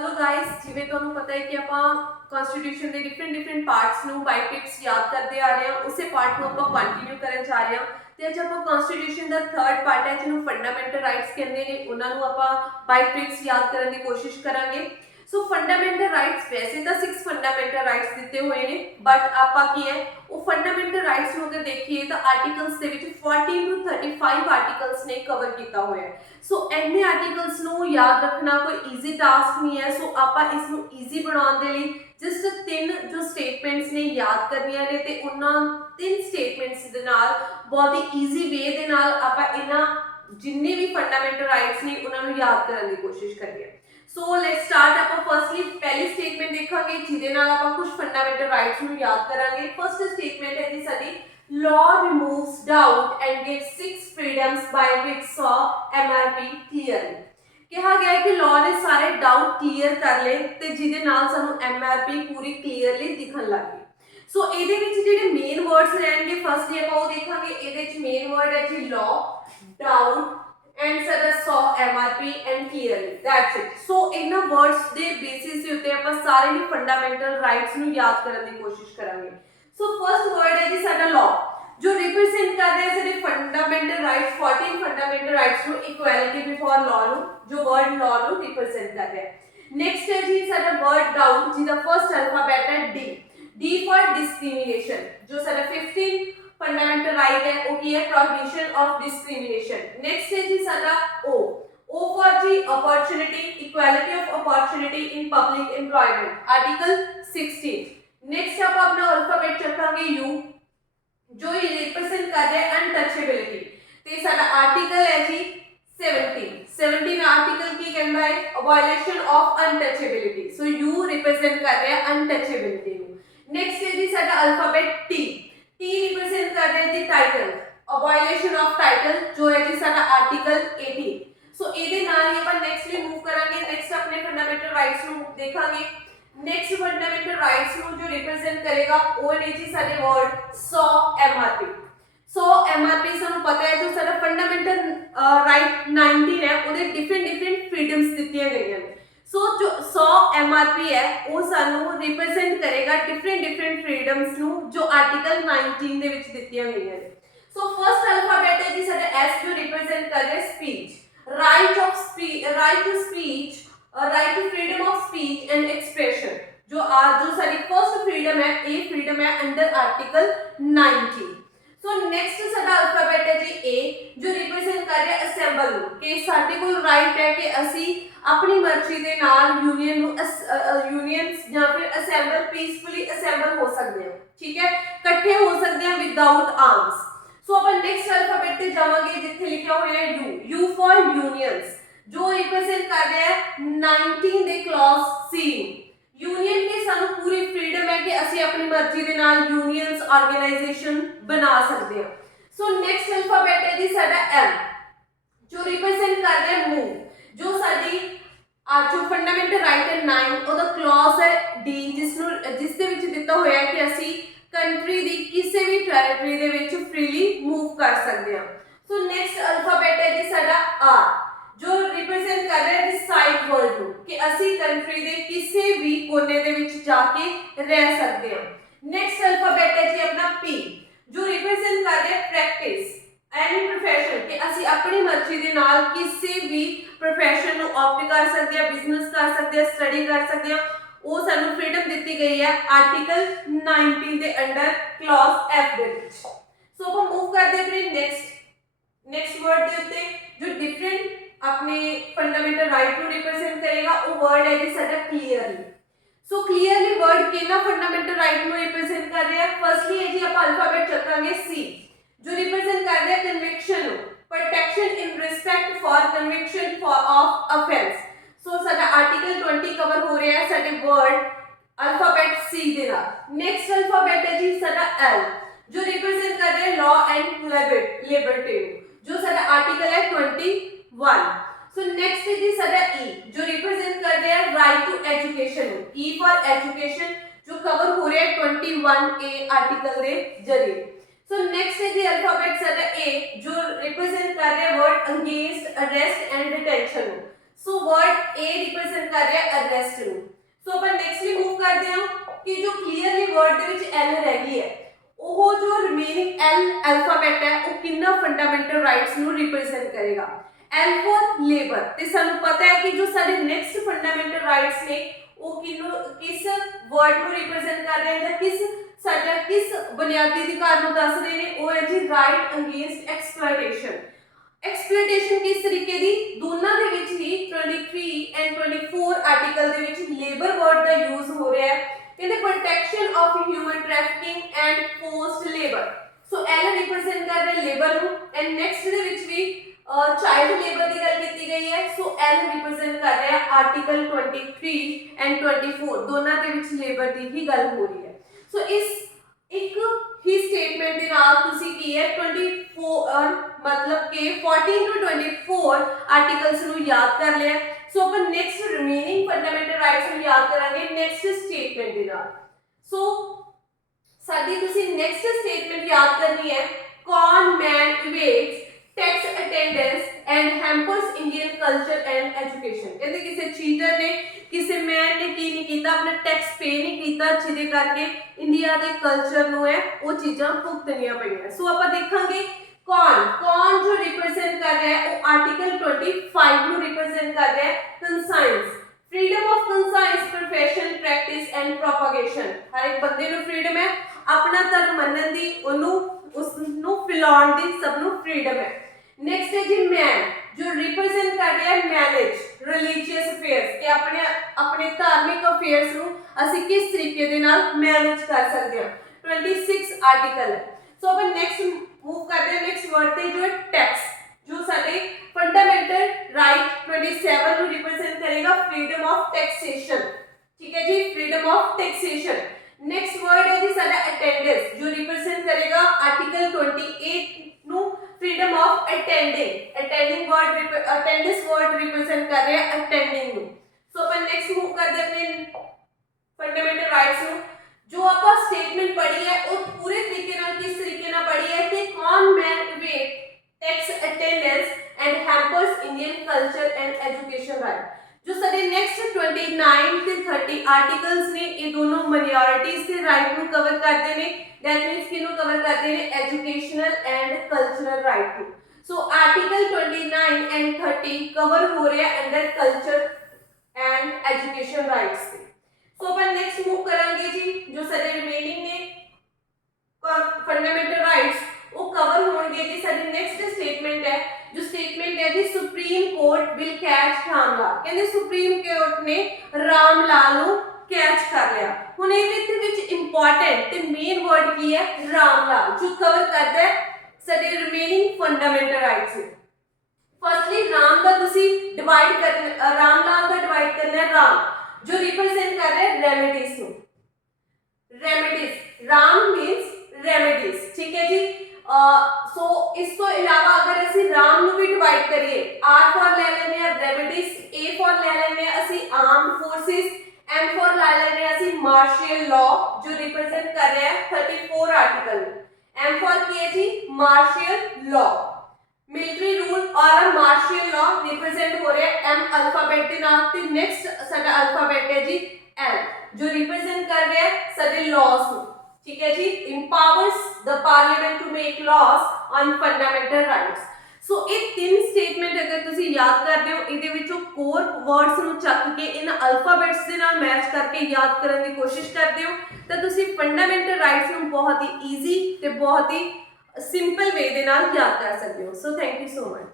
Hello guys, जिवें तुहानूं पता है कि आपां कॉन्स्टिट्यूशन के डिफरेंट पार्ट्स नूं बाय टिप्स याद करते आ रहे हैं। उसे पार्ट नूं आपां कंटिन्यू करन जा रहे हैं ते अज आपां कॉन्स्टिट्यूशन दा थर्ड पार्ट है जिन्हों फंडामेंटल राइट्स कहंदे ने उन्हां नूं आपां बाय ट्रिक्स याद करन दी कोशिश करांगे। सो फंडामेंटल राइट्स वैसे तो 6 फंडामेंटल राइट्स दिते हुए ने बट आपां की है वो फंडामेंटल राइट्स नूं अगर देखिए तो आर्टिकल्स दे विच 40 टू 35 आर्टिकल्स ने कवर किया हुआ है। सो इन्ने आर्टिकल्स नूं याद रखना कोई ईजी टास्क नहीं है। सो आपां इस नूं ईजी बनाउण दे लई जस्ट 3 जो स्टेटमेंट्स ने याद करनियां ने ते उन्हां 3 स्टेटमेंट्स दे नाल बहुत ही ईजी वे दे नाल आपां इन्हां जिन्ने भी फंडामेंटल राइट्स ने उन्हां नूं याद करन दी कोशिश करिए। So let's start. आपां फर्स्टली पहली स्टेटमेंट देखांगे जिहदे नाल आपां कुछ फंडामेंटल राइट्स नूं याद करांगे। फर्स्ट स्टेटमेंट है जी साडी law removes doubt and gives 6 freedoms by which saw MRP clearly। कहा गया है कि लॉ ने सारे डाउट क्लियर कर ले ते जिहदे नाल सानू MRP पूरी क्लियरली दिखन लग गई। सो ਇਹਦੇ ਵਿੱਚ ਜਿਹੜੇ ਮੇਨ ਵਰਡਸ ਰਹਿਣਗੇ ਫਸਟਲੀ ਆਪਾਂ ਉਹ ਦੇਖਾਂਗੇ। ਇਹਦੇ ਵਿੱਚ ਮੇਨ ਵਰਡ ਹੈ ਜੀ law, doubt and ਸਾਡਾ saw MRP and clearly, that's it। ਸੋ ਇਹਨਾਂ ਵਰਡਸ ਦੇ ਬੇਸਿਸ ਦੇ ਉੱਤੇ ਆਪਾਂ ਸਾਰੇ ਹੀ ਫੰਡਾਮੈਂਟਲ ਰਾਈਟਸ ਨੂੰ ਯਾਦ ਕਰਨ ਦੀ ਕੋਸ਼ਿਸ਼ ਕਰਾਂਗੇ। सो फर्स्ट वर्ड है जी साडा लॉ जो रिप्रेजेंट कर रहे हैं सारे फंडामेंटल राइट्स 14 फंडामेंटल राइट्स नु इक्वालिटी बिफोर लॉ नु जो वर्ड लॉ नु रिप्रेजेंट कर रहा है। नेक्स्ट है जी साडा वर्ड डाउट जिसका फर्स्ट अल्फाबेट है डी। डी फॉर डिस्क्रिमिनेशन जो साडा 15 फंडामेंटल राइट है वो की है प्रोहिबिशन ऑफ डिस्क्रिमिनेशन। नेक्स्ट है जी साडा ओ। ओ फॉर जी opportunity, equality of opportunity in public employment article 16। Next आप अपना अल्फाबेट चकांगे यू जो ये रिप्रेजेंट कर रहा है अनटचेबिलिटी ते साडा आर्टिकल है जी 17 आर्टिकल की कहंदा है violation of untouchability. So you represent कर रहा है अनटचेबिलिटी को। नेक्स्ट है जी साडा अल्फाबेट टी। टी रिप्रेजेंट कर रहा है जी टाइटल, वायलेशन ऑफ टाइटल जो है जी साडा आर्टिकल 18। सो ਇਹਦੇ ਨਾਲ ਹੀ ਆਪਾਂ ਨੈਕਸਟਲੀ मूव करांगे। नेक्स्ट अपने फंडामेंटल राइट्स ਨੂੰ देखांगे। नेक्स्ट फंडामेंटल राइट्स नु जो रिप्रेजेंट करेगा वो है जी साडे वर्ड सॉ एमआरपी। सो एमआरपी सानू पता है जो साडा फंडामेंटल राइट 19 है उदे डिफरेंट फ्रीडम्स दित्तियां गईयां ने। सो जो सॉ एमआरपी है वो सानू रिप्रेजेंट करेगा डिफरेंट फ्रीडम्स नु जो आर्टिकल 19 दे विच दित्तियां गईयां ने। सो फर्स्ट अल्फाबेट है जी साडा एस जो रिप्रेजेंट कर रहा है speech, right of speech, right to speech, right to freedom of speech and expression जो सारी फर्स्ट फ्रीडम है ये फ्रीडम है अंडर आर्टिकल 19। सो नेक्स्ट साडा अल्फाबेट है जी ए जो रिप्रेजेंट कर रहा है असेंबल कि साडे कोल राइट है कि असी अपनी मर्जी दे नाल यूनियन यूनियंस या फिर असेंबल पीसफुली असेंबल हो सकते हैं, ठीक है, इकट्ठे हो सकते हैं विदाउट आर्म्स। सो अपन नेक्स्ट अल्फाबेट पे जावांगे जिथे लिखा हुआ है यू। यू फॉर यूनियंस जो रिप्रेजेंट कर रहा है 19 दे क्लॉज सी। यूनियन की सानू पूरी फ्रीडम है कि ਅਸੀਂ अपनी मर्जी दे नाल यूनियंस ऑर्गेनाइजेशन बना सकते हैं। सो नेक्स्ट अल्फाबेट है जी साडा एम जो रिप्रेजेंट कर रहा है मूव जो साडी आज जो फंडामेंटल राइट है 9 ओदा क्लॉज है डी जिस दे विच दिता होया है कि ਅਸੀਂ कंट्री दी किसी भी टेरिटरी दे विच फ्रीली मूव कर सकते हैं। सो नेक्स्ट अल्फाबेट है जी साडा आर जो रिप्रेजेंट कर रहा है साइड वर्ल्ड कि ਅਸੀਂ कंट्री दे किसी भी कोने दे विच जाके रह सकते हैं। नेक्स्ट अल्फाबेट है जी अपना पी जो रिप्रेजेंट कर रहा है प्रैक्टिस एनी प्रोफेशन कि ਅਸੀਂ अपनी मर्जी दे नाल किसी भी प्रोफेशन ਨੂੰ ऑप्ट कर सकते हैं, बिजनेस कर सकते हैं, स्टडी कर सकते हैं। वो सानू फ्रीडम दी गई है आर्टिकल 19 दे अंडर क्लॉज एफ दे विच। सो ਆਪਾਂ मूव करते अपने नेक्स्ट वर्ड दे उत्ते जो डिफरेंट अपने फंडामेंटल राइट को रिप्रेजेंट करेगा वो वर्ड है जी साडा क्लियरली। सो क्लियरली वर्ड केना फंडामेंटल राइट को रिप्रेजेंट कर रहा है। फर्स्टली है जी आप अल्फाबेट चकांगे सी जो रिप्रेजेंट कर रहा है conviction, protection in respect for conviction for of offence. So साडा आर्टिकल 20 कवर हो रहा है साडे वर्ड अल्फाबेट सी दे नाल। नेक्स्ट अल्फाबेट है जी साडा एल जो रिप्रेजेंट कर रहा है लॉ एंड लिबर्टी जो साडा आर्टिकल है 21। सो नेक्स्ट है जी साडा ई जो रिप्रेजेंट कर रहा है right to education. E for education जो कवर हो रहा है 21 ए आर्टिकल दे जरिए। सो नेक्स्ट है जी अल्फाबेट साडा ए जो रिप्रेजेंट कर रहा है word against arrest and detention. So word A represent ਕਰ ਰਿਹਾ ਅਰੈਸਟ ਨੂੰ। ਸੋ ਆਪਾਂ ਨੈਕਸਟਲੀ ਮੂਵ ਕਰਦੇ ਹਾਂ ਕਿ ਜੋ ਕਲੀਅਰਲੀ ਵਰਡ ਦੇ ਵਿੱਚ L ਰਹਿ ਗਈ ਹੈ, ਉਹ ਜੋ ਰਿਮੇਨਿੰਗ L ਅਲਫਾਬੈਟ ਹੈ ਉਹ ਕਿੰਨਾ ਫੰਡਾਮੈਂਟਲ ਰਾਈਟਸ ਨੂੰ ਰਿਪਰੈਜ਼ੈਂਟ ਕਰੇਗਾ। L ਫॉर ਲੇਬਰ, ਤੇ ਸਾਨੂੰ ਪਤਾ ਹੈ ਕਿ ਜੋ ਸਾਡੇ ਨੈਕਸਟ ਫੰਡਾਮੈਂਟਲ ਰਾਈਟਸ ਨੇ ਉਹ ਕਿਸ ਵਰਡ ਨੂੰ ਰਿਪਰੈਜ਼ੈਂਟ ਕਰ ਰਹੇ ਜਾਂ ਕਿਸ ਬੁਨਿਆਦੀ ਅਧਿਕਾਰ ਨੂੰ ਦੱਸ ਰਹੇ ਨੇ, ਉਹ ਹੈ ਜੀ ਰਾਈਟ ਅਗੇਂਸਟ ਐਕਸਪਲੋਇਟੇਸ਼ਨ। ਐਕਸਪਲੋਇਟੇਸ਼ਨ ਕਿਸ ਤਰੀਕੇ ਦੀ, ਦੋਨਾਂ ਦੇ ਵਿੱਚ ਹੀ 23 ਐਂਡ 24 ਆਰਟੀਕਲ ਦੇ ਵਿੱਚ ਲੇਬਰ ਵਰਡ ਦਾ ਯੂਜ਼ ਹੋ ਰਿਹਾ ਹੈ। ਕਹਿੰਦੇ protection of human trafficking and forced labour. So L represent ਕਰ ਰਿਹਾ ਲੇਬਰ ਨੂੰ, ਐਂਡ ਨੈਕਸਟ ਦੇ ਵਿੱਚ ਵੀ ਚਾਈਲਡ ਲੇਬਰ ਦੀ ਗੱਲ ਕੀਤੀ ਗਈ ਹੈ। ਸੋ L ਰਿਪਰੈਜ਼ੈਂਟ ਕਰ ਰਿਹਾ ਆਰਟੀਕਲ 23 ਐਂਡ 24, ਦੋਨਾਂ ਦੇ ਵਿੱਚ ਲੇਬਰ ਦੀ ਹੀ ਗੱਲ ਹੋ ਰਹੀ ਹੈ। ਸੋ ਇਸ ਇੱਕ ਹੀ ਸਟੇਟਮੈਂਟ ਦੇ ਨਾਲ ਤੁਸੀਂ ਕੀ ਹੈ 24 ਮਤਲਬ ਕਿ 14 to 24 ਆਰਟੀਕਲਸ ਨੂੰ ਯਾਦ ਕਰ ਲਿਆ। ਸੋ ਆਪਾਂ ਨੈਕਸਟ ਰਿਮੇਨਿੰਗ ਫੰਡਾਮੈਂਟਲ ਰਾਈਟਸ ਨੂੰ ਯਾਦ ਕਰਾਂਗੇ ਨੈਕਸਟ ਸਟੇਟਮੈਂਟ ਦੇ ਨਾਲ। ਸੋ ਸਾਡੀ ਤੁਸੀਂ ਨੈਕਸਟ ਸਟੇਟਮੈਂਟ ਯਾਦ ਕਰਨੀ ਹੈ, con man evades tax attendance and hampers Indian culture and education. ਕਹਿੰਦੇ ਕਿਸੇ ਚੀਟਰ ਨੇ, ਕਿਸੇ ਮੈਨ ਨੇ ਕੀ ਨਹੀਂ ਕੀਤਾ, ਆਪਣਾ ਟੈਕਸ ਪੇ ਨਹੀਂ ਕੀਤਾ, ਜਿਹਦੇ ਕਰਕੇ ਇੰਡੀਆ ਦੇ ਕਲਚਰ ਨੂੰ ਹੈ ਉਹ ਚੀਜ਼ਾਂ ਭੁਗਤਣੀਆਂ ਪਈਆਂ। ਸੋ ਆਪਾਂ ਦੇਖਾਂਗੇ ਕੌਣ ਜੋ ਰਿਪਰੈਜ਼ੈਂਟ ਕਰ ਰਿਹਾ ਹੈ ਉਹ ਆਰਟੀਕਲ 25 ਨੂੰ ਰਿਪਰੈਜ਼ੈਂਟ ਕਰ ਰਿਹਾ ਹੈ conscience, freedom of conscience profession practice and propagation. ਹਰ ਇੱਕ ਬੰਦੇ ਨੂੰ ਫ੍ਰੀडम ਹੈ ਆਪਣਾ ਧਰਮ ਮੰਨਣ ਦੀ, ਉਸ ਨੂੰ ਫੈਲਾਉਣ ਦੀ, ਸਭ ਨੂੰ ਫ੍ਰੀडम ਹੈ। ਨੈਕਸਟ ਹੈ ਜੀ ਮੈਨ, ਜੋ ਰਿਪਰੈਜ਼ੈਂਟ ਕਰ ਰਿਹਾ ਹੈ ਮੈਨੇਜ ਰਿਲੀਜੀਅਸ ਅਫੇਅਰਸ, ਕਿ ਆਪਣੇ ਧਾਰਮਿਕ ਅਫੇਅਰਸ ਨੂੰ ਅਸੀਂ ਕਿਸ ਤਰੀਕੇ ਦੇ ਨਾਲ ਮੈਨੇਜ ਕਰ ਸਕਦੇ ਹਾਂ, 26 ਆਰਟੀਕਲ ਹੈ। ਸੋ ਆਪਾਂ ਨੈਕਸਟ ਮੂਵ ਕਰਦੇ ਹਾਂ ਨੈਕਸਟ ਵਰਡ ਤੇ, ਜੋ ਹੈ ਟੈਕਸ, ਜੋ ਸਾਡੇ ਫੰਡਾਮੈਂਟਲ ਰਾਈਟ 27 ਨੂੰ ਰਿਪਰੈਜ਼ੈਂਟ ਕਰੇਗਾ ਫ੍ਰੀडम ਆਫ ਟੈਕਸੇਸ਼ਨ। ਠੀਕ ਹੈ ਜੀ, freedom of taxation. Next word है जी साडा अटेंडेंस, जो रिप्रेजेंट करेगा आर्टिकल 28 नु freedom of attending word attendance word represent कर रहे हैं अटेंडिंग नु। सो अपन नेक्स्ट मूव करते हैं अपने फंडामेंटल राइट्स नु। जो आपा स्टेटमेंट पढ़ी है वो पूरे तरीके नाल किस तरीके नाल पढ़ी है कि कौन main wet tax attendance and hampers Indian culture and education right. जो साडे नेक्स्ट 29 ਤੇ 30 ਆਰਟੀਕਲਸ ਨੇ ਇਹ ਦੋਨੋਂ ਮਾਈਨॉरिटीज ਦੇ ਰਾਈਟ ਨੂੰ ਕਵਰ ਕਰਦੇ ਨੇ, ਦੈਟ ਮੀਨਸ ਕਿਹਨੂੰ ਕਵਰ ਕਰਦੇ ਨੇ, ਐਜੂਕੇਸ਼ਨਲ ਐਂਡ ਕਲਚਰਲ ਰਾਈਟ ਨੂੰ। ਸੋ ਆਰਟੀਕਲ 29 ਐਂਡ 30 ਕਵਰ ਹੋ ਰਿਹਾ under culture and education rights ਤੇ। ਸੋ ਆਪਾਂ ਨੈਕਸਟ ਮੂਵ ਕਰਾਂਗੇ ਜੀ, ਜੋ ਸਾਡੇ ਰਿਮੇਨਿੰਗ ਨੇ ਫੰਡਾਮੈਂਟਲ ਰਾਈਟਸ ਉਹ ਕਵਰ ਹੋਣਗੇ ਜੀ। ਸਾਡੀ ਨੈਕਸਟ ਸਟੇਟਮੈਂਟ ਹੈ, जो स्टेटमेंट है जी supreme court will catch Ramlal. कहते सुप्रीम कोर्ट ने रामलाल ਨੂੰ कैच कर लिया। ਹੁਣ ਇਹਦੇ ਵਿੱਚ इंपॉर्टेंट ਤੇ मेन वर्ड ਕੀ ਹੈ, रामलाल, जो कवर करता है ਸਾਡੇ ਰਿਮੇਨਿੰਗ ਫੰਡਾਮੈਂਟਲ ਰਾਈਟਸ ਨੂੰ। ਫਰਸਟਲੀ ਰਾਮ ਦਾ ਤੁਸੀਂ ਡਿਵਾਈਡ ਕਰਨਾ, ਰਾਮਲਾਲ ਦਾ ਡਿਵਾਈਡ ਕਰਨਾ ਹੈ ਰਾਮ, ਜੋ ਰਿਪਰੈਜ਼ੈਂਟ ਕਰ ਰਿਹਾ ਹੈ ਰੈਮੇਡੀਜ਼ ਨੂੰ। Remedies, Ram means remedies. ठीक है जी। सो इस तो इलावा अगर ਅਸੀਂ ਰਾਮ ਨੂੰ ਵੀ ਡਿਵਾਈਡ ਕਰੀਏ, R ਫॉर ਲੈ ਲੈਂਦੇ ਆ रेमेडीज, A फॉर ਲੈ ਲੈਂਦੇ ਆ ਅਸੀਂ ਆਰਮਡ ਫੋਰਸਿਸ, M फॉर ਲੈ ਲੈਂਦੇ ਆ ਅਸੀਂ ਮਾਰਸ਼ਲ ਲਾਅ, ਜੋ ਰਿਪਰੈਜ਼ੈਂਟ ਕਰ ਰਿਹਾ ਹੈ 34 ਆਰਟੀਕਲ। M फॉर ਕੀ ਹੈ ਜੀ, ਮਾਰਸ਼ਲ ਲਾਅ, ਮਿਲਟਰੀ ਰੂਲ ਔਰ ਮਾਰਸ਼ਲ ਲਾਅ ਰਿਪਰੈਜ਼ੈਂਟ ਹੋ ਰਿਹਾ M ਅਲਫਾਬੈਟ ਦੇ ਨਾਲ। ਤੇ ਨੈਕਸਟ ਸਾਡਾ ਅਲਫਾਬੈਟ ਹੈ ਜੀ L, जो रिप्रेजेंट कर रहे हैं सारे लॉस ਨੂੰ। ठीक है जी, empowers the parliament to make laws on fundamental rights। सो ਇਹ ਤਿੰਨ ਸਟੇਟਮੈਂਟ ਅਗਰ ਤੁਸੀਂ ਯਾਦ ਕਰਦੇ ਹੋ, ਇਹਦੇ ਵਿੱਚੋਂ ਕੋਰ ਵਰਡਸ ਨੂੰ ਚੱਕ ਕੇ ਇਹਨਾਂ ਅਲਫਾਬੈਟਸ ਦੇ ਨਾਲ ਮੈਚ ਕਰਕੇ ਯਾਦ ਕਰਨ ਦੀ ਕੋਸ਼ਿਸ਼ ਕਰਦੇ ਹੋ, ਤਾਂ ਤੁਸੀਂ ਫੰਡਾਮੈਂਟਲ ਰਾਈਟਸ ਨੂੰ ਬਹੁਤ ਹੀ ਈਜ਼ੀ ਤੇ ਬਹੁਤ ਹੀ ਸਿੰਪਲ ਵੇ ਦੇ ਨਾਲ ਯਾਦ ਕਰ ਸਕਦੇ ਹੋ। So thank you so much.